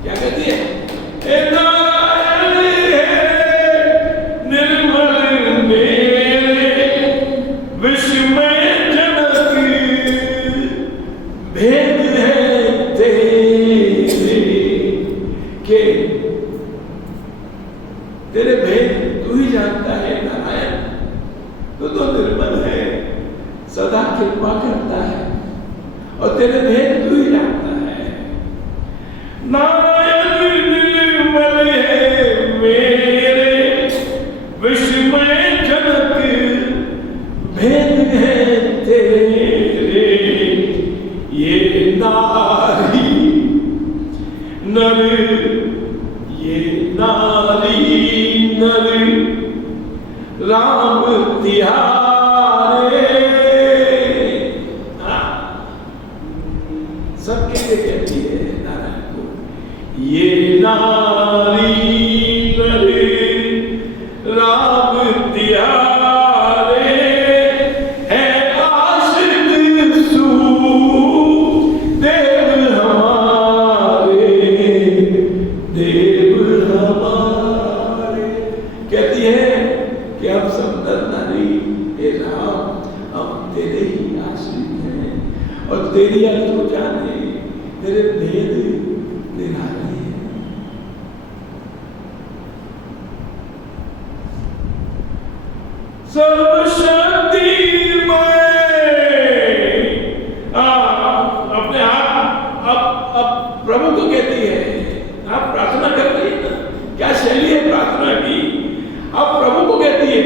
क्या कहती है, नारायण है निर्मल मेरे, विस्मय जनक भेद है तेरे, के तेरे भेद तू ही जानता है नारायण, तू तो निर्मल है, सदा कृपा करता है और तेरे भेद तू ही जानता है। नारायण निर्मल है मेरे, विस्मय जनक भेद है तेरे, ये नारी नर, ये नारी नर राम तिहारे। सबके लिए कहती है नारायण को, ये नारी नर राम तिहारे, है आश्रित देव हमारे, देव हमारे। कहती है कि हम सब नर नारी, हे राम, हम तेरे ही आश्रित हैं और तेरी अर्थ को जाने, तेरे भेद निराले हैं। सर्वशक्ति अपने आप अब प्रभु को कहती है, आप प्रार्थना कर रही है ना, क्या शैली है प्रार्थना की। अब प्रभु को कहती है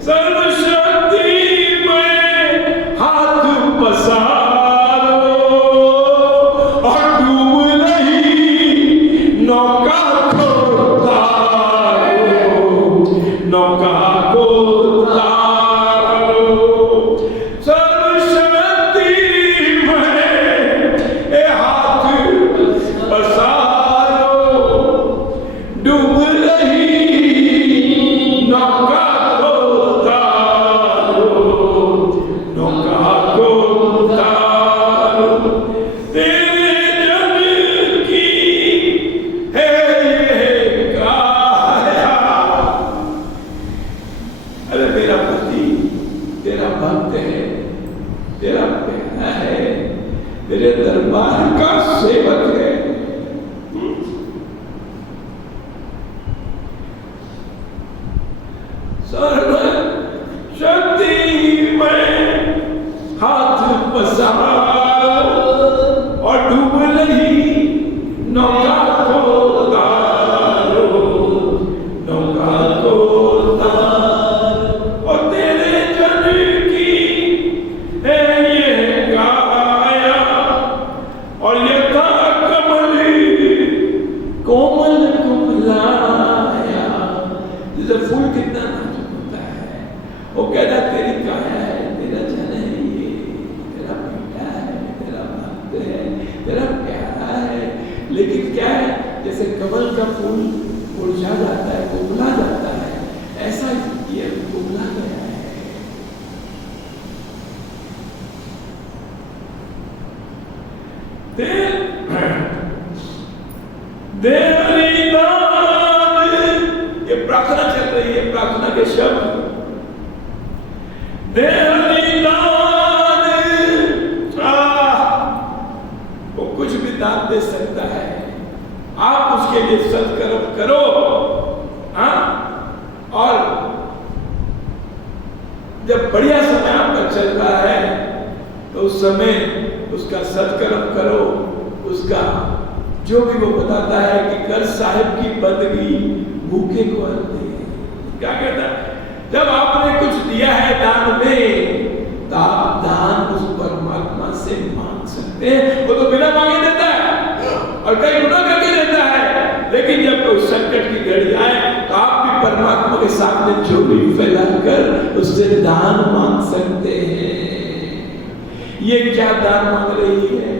सर्वशक्ति भक्त है, तेरा प्यारा है, तेरे दरबार का सेवक है। सर्व शक्ति में हाथ पसार और डूब रही नौका को तारो, नौका को तारो। और तेरे जन की है ये काया और ये था कमल कोमल कुमलाया। जैसे फूल कितना नाजुक होता है, वो कहता तेरी काया है, तेरा जन है, ये तेरा बेटा है, तेरा भक्त है, तेरा प्यारा है। लेकिन क्या है, जैसे कमल का फूल मुरझा जाता है, कुमला जाता है, ऐसा ये कुमला गया है। दे हरिदान, ये प्रार्थना चल रही है, प्रार्थना के शब्द। दे हरिदान, वो कुछ भी दान दे सकता है, आप उसके लिए सत्कर्म करो। हाँ, और जब बढ़िया समय आपका चल रहा है तो उस समय उसका सत्कर्म करो। उसका जो भी वो बताता है कि कर साहिब की बंदगी भूखे को अन्न दे। क्या कहता है, जब आपने कुछ दिया है दान में, तो आप दान उस परमात्मा से मांग सकते हैं। वो तो बिना मांगे देता है और कई गुना करके देता है, लेकिन जब कोई संकट की घड़ी आए तो आप भी परमात्मा के सामने झोली फैलाकर उससे दान मांग सकते हैं। ये क्या दान मांग रही है?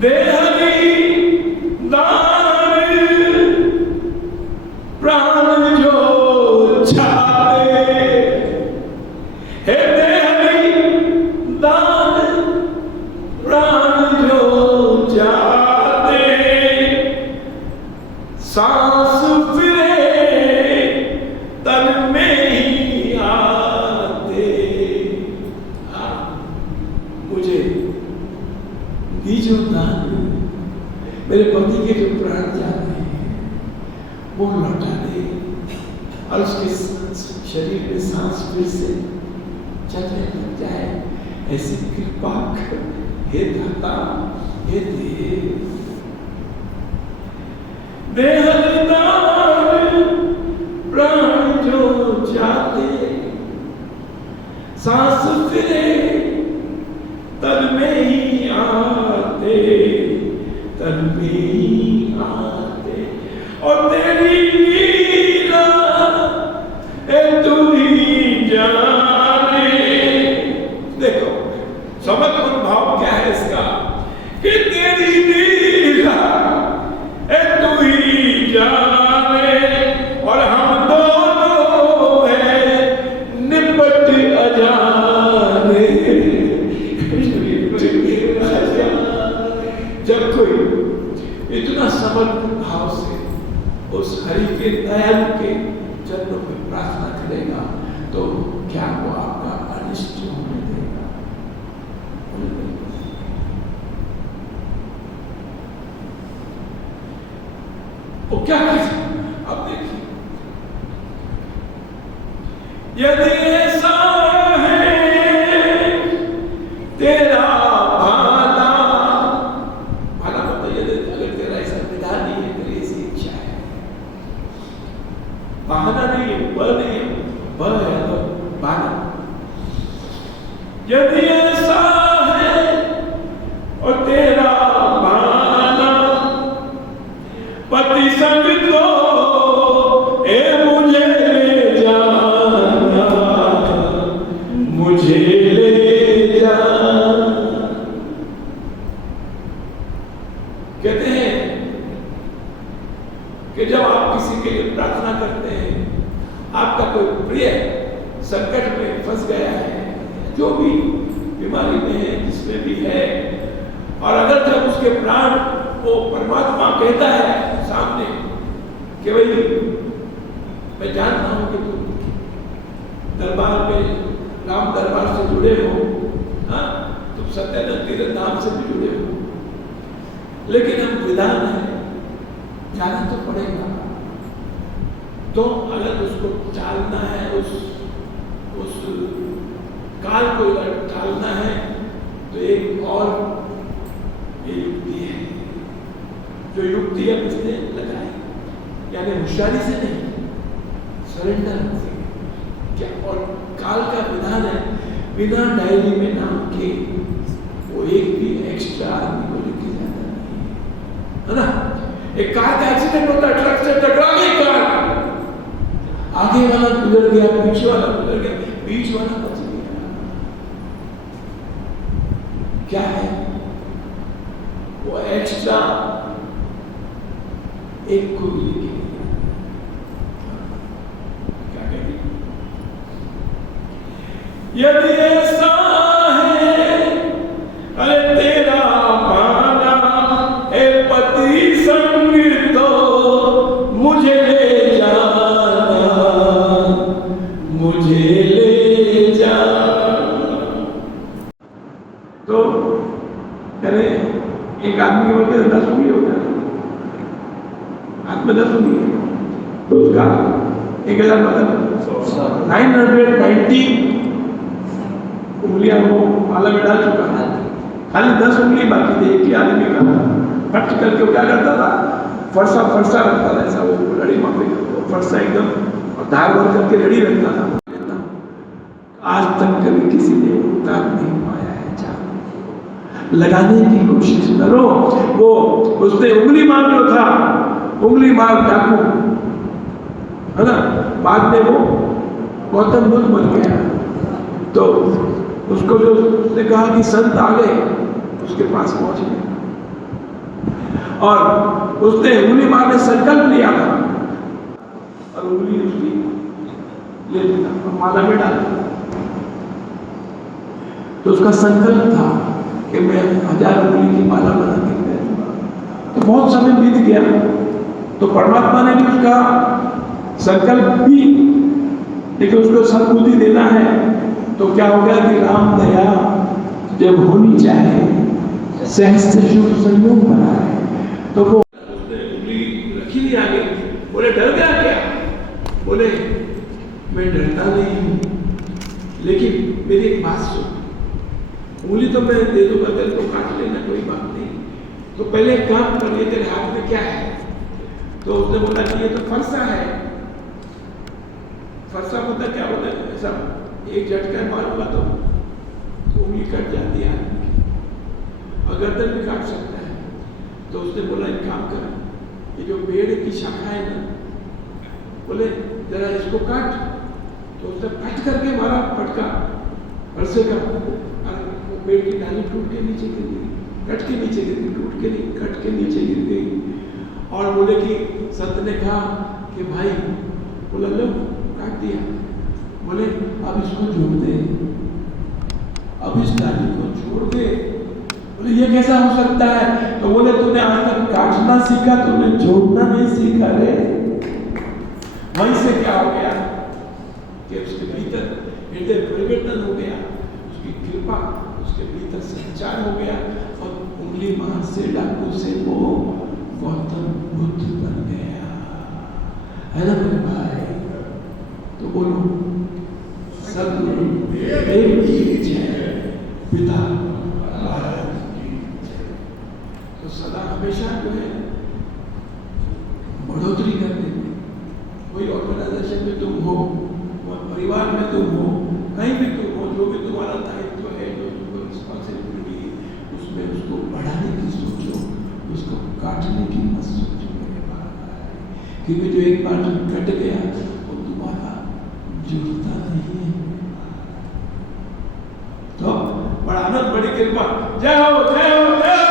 दे हरि दान प्राण जो चाहते, हे दे हरि दान प्राण जो चाहते, सांस फिरे तन में ही आते। मुझे दीजो दान, मेरे पति के जो प्राण जाते हैं वो लौटा दे और उसके शरीर में सांस फिर से चलने लग जाए। ऐसी कृपा कर हे दाता, हे देव। दे हरिदान प्राण जो जाते, सांस फिरे तन में ही आते, तन में ही आते। और तेरी लीला ए तू ही जाने। देखो समर्पण भाव क्या है इसका, कि तेरी लीला ए तू ही जाने और हम दोनों हैं निपट अजाने। जब कोई इतना समर्पण भाव से उस हरि के दयालु के चरणों में प्रार्थना करेगा तो क्या वो आपका अनिष्ट होने देगा? वो क्या करेगा? अब देखिए, यदि ऐसा है तेरा भाला, भाला मतलब यदि अगर तेरा ऐसा विधान नहीं है, तेरी ऐसी इच्छा है, बहाना नहीं है, बल नहीं है, बल है तो भाला। यदि ऐसा है और तेरा भाला पति संग तो ए मुझे ले जाना, मुझे ले जा। कहते हैं कि जब आप किसी के लिए प्रार्थना करते हैं, आपका कोई प्रिय संकट में फंस गया है, जो भी बीमारी में है, जिसमें भी है, और अगर जब उसके प्राण वो परमात्मा कहता है सामने कि भाई मैं जानता हूं कि तू दरबार में, राम दरबार से जुड़े हो, हाँ, तुम सत्यानंद तीर्थ नाम से भी जुड़े हो, लेकिन हम विधान है, जाना तो पड़ेगा। तो अगर उसको टालना है, उस काल को टालना है, तो एक और युक्ति है, जो युक्ति अब इसने लगाई, यानी होशियारी से नहीं, सरेंडर से क्या। और काल का विधान है, बिना डायरी में नाम के वो एक भी एक्स्ट्रा आदमी को लेके जाता नहीं है ना। एक कार का एक्सीडेंट होता है, ट्रक से टकरा गई कार, आगे वाला गुजर गया, पीछे वाला गुजर गया, बीच वाला बच गया। क्या है वो एक्स्ट्रा एक को भी लेके क्या कहते, यदि ऐसा है अरे तेरा माना ए पति संग, तो मुझे ले जाना, मुझे ले जाना। तो अरे एक आदमी के बोलते 10 उंगली होता है, हाथ में 10 उंगली है, तो उसका 1000 मतलब 990 उंगलियां वो माला में डाल चुका है, खाली 10 उंगली बाकी थी। एक ही आदमी का फट करके क्या करता था, फरसा फरसा रखता था, ऐसा वो लड़ी मापे फरसा एकदम और धार भर करके लड़ी रखता था। आज तक कभी किसी ने उतार नहीं पाया है। चाह लगाने की कोशिश करो। वो उसने उंगली मार जो था, उंगली मार डाकू है ना, बाद में वो गौतम बुद्ध बन गया। तो उसको जो उसने कहा कि संत आ गए, उसके पास पहुंच गए और उसने उंगली मारने संकल्प लिया था और उंगली उसकी ले लिया और माला में डाल दिया। तो उसका संकल्प था कि मैं 1000 उंगली की माला बना के पहनूंगा। तो बहुत समय बीत गया, तो परमात्मा ने भी उसका संकल्प भी, लेकिन उसको सद्बुद्धि देना है। तो क्या हो गया कि राम दया जब होनी चाहे, सहस्त्र शुभ संयोग बना है, तो वो उसने उंगली रखी नहीं आगे। बोले डर गया क्या? बोले मैं डरता नहीं हूँ, लेकिन मेरी एक बात सुन, उंगली तो मैं दे दूंगा, तेरे को काट लेना, कोई बात नहीं। तो पहले काम कर, ये तेरे हाथ में क्या है? तो उसने बोला कि ये तो फरसा है। फरसा पता क्या होता है? ऐसा एक झटका मारूंगा तो उंगली कट जाती है आदमी की, और गर्दन भी काट सकता है। तो उसने बोला एक काम कर, ये जो पेड़ की शाखा है ना, बोले जरा इसको काट। तो उसने फट करके मारा फटका फरसे का, वो पेड़ की डाली टूट के नीचे गिर गई, कट के नीचे गिर गई, टूट के नहीं कट के नीचे गिर गई। और बोले कि संत ने कहा कि भाई, बोला लो काट दिया। बोले अब इसको जोड़ दे, अब इस डाली को छोड़ दे। बोले ये कैसा हो सकता है? तो बोले तूने आज तक काटना सीखा, तूने जोड़ना नहीं सीखा रे। वहीं से क्या हो गया कि उसके भीतर हृदय परिवर्तन हो गया, उसकी कृपा उसके भीतर संचार हो गया, और उंगली मार से डाकू से वो गौतम बुद्ध बन गया। है ना मेरे भाई? तो बोलो सद्गुरु देव की जय, पिता महाराज की जय। तो सदा हमेशा जो है बढ़ोतरी करने में, कोई ऑर्गेनाइजेशन में तुम हो, परिवार में तुम हो, कहीं भी तुम हो, जो भी तुम्हारा दायित्व है, जो तुमको रिस्पॉन्सिबिलिटी है, उसमें उसको बढ़ाने की सोचो, उसको काटने की मत सोचो मेरे भाई। क्योंकि जो एक बार कट गया वो दोबारा जुड़ता नहीं है। तो बड़ा आनंद, बड़ी कृपा। जय हो, जय हो, जय हो।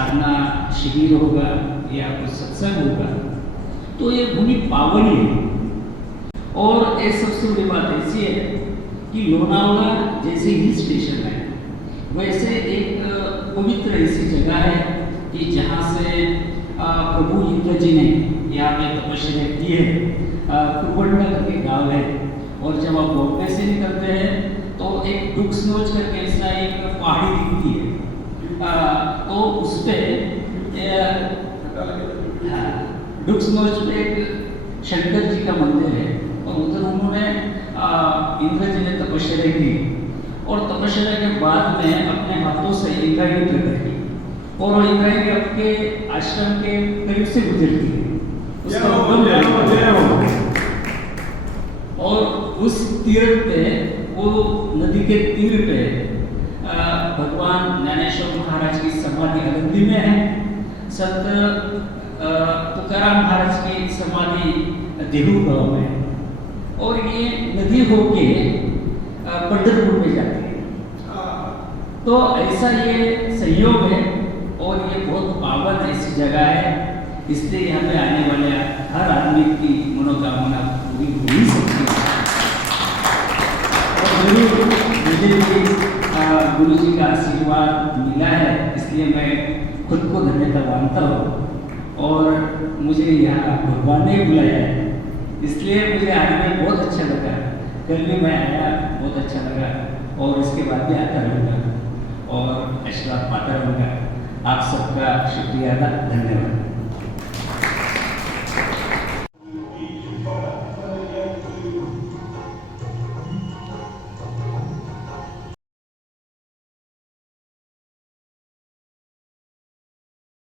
साधना शिविर होगा या कुछ सत्संग होगा, तो ये भूमि पावन है। और एक सबसे बड़ी बात ऐसी है कि लोनावला जैसे हिल स्टेशन है, वैसे एक पवित्र ऐसी जगह है कि जहाँ से प्रभु इंद्र जी ने यहाँ पे तपस्या की है। कुरबंडा करके गाँव है, और जब आप बॉम्बे से निकलते हैं तो एक डुक्सनोच करके ऐसा एक पहाड़ी दिखती है, तो उस पर डुक्सनोच पे एक शंकर जी का मंदिर है, और उधर उन्होंने इंद्र जी ने तपस्या की, और तपस्या के बाद में अपने हाथों से इंद्रायणी प्रकट की, और वो इंद्रायणी आपके आश्रम के करीब से गुजरती है। और उस तीर्थ पे, वो नदी के तीर पे भगवान ज्ञानेश्वर महाराज की समाधि अलंदी में है। संत तुकाराम महाराज की समाधि देहू गांव में, और ये नदी होके पंढरपुर में जाती है। तो ऐसा ये संयोग है, और ये बहुत पावन ऐसी जगह है, इसलिए यहाँ पे आने वाले हर आदमी की मनोकामना पूरी हो ही सकती है। और जरूर मुझे भी गुरु जी का आशीर्वाद मिला है, इसलिए मैं खुद को धन्यता मानता हूँ, और मुझे यहाँ भगवान ने बुलाया है, इसलिए मुझे आने में बहुत अच्छा लगा। कल भी मैं आया, बहुत अच्छा लगा, और इसके बाद भी आता रहूँगा और आशीर्वाद पाता रहूँगा। आप सबका शुक्रिया, धन्यवाद।